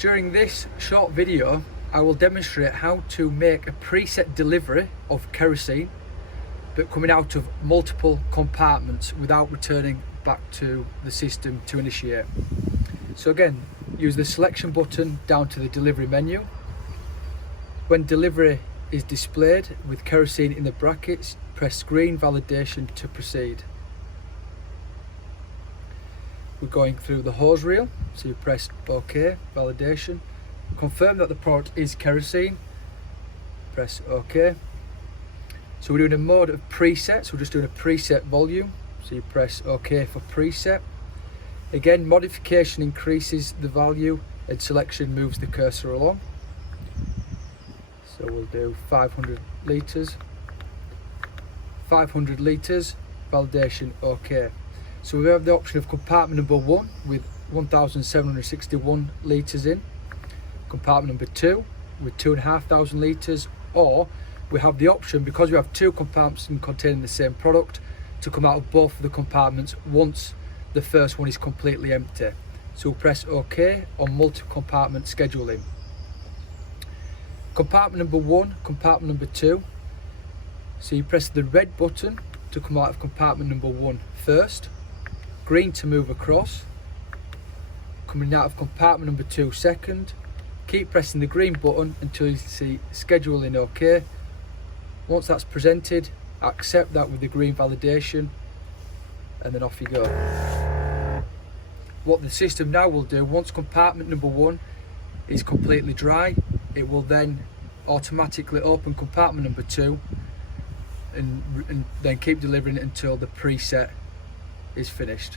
During this short video, I will demonstrate how to make a preset delivery of kerosene, but coming out of multiple compartments without returning back to the system to initiate. So again, use the selection button down to the delivery menu. When delivery is displayed with kerosene in the brackets, press screen validation to proceed. We're going through the hose reel, so you press OK, validation. Confirm that the product is kerosene, press OK. So we're doing a mode of preset, so we're just doing a preset volume, so you press OK for preset. Again, modification increases the value and selection moves the cursor along. So we'll do 500 litres, 500 litres, validation OK. So we have the option of compartment number 1 with 1,761 litres in, compartment number 2 with 2,500 litres, or we have the option, because we have two compartments containing the same product, to come out of both of the compartments once the first one is completely empty. So we'll press OK on multi-compartment scheduling. Compartment number 1, compartment number 2. So you press the red button to come out of compartment number 1 first, green to move across, coming out of compartment number 2 second. Keep pressing the green button until you see scheduling OK. Once that's presented, accept that with the green validation, and then off you go. What the system now will do, once compartment number 1 is completely dry, it will then automatically open compartment number 2 and then keep delivering it until the preset is finished.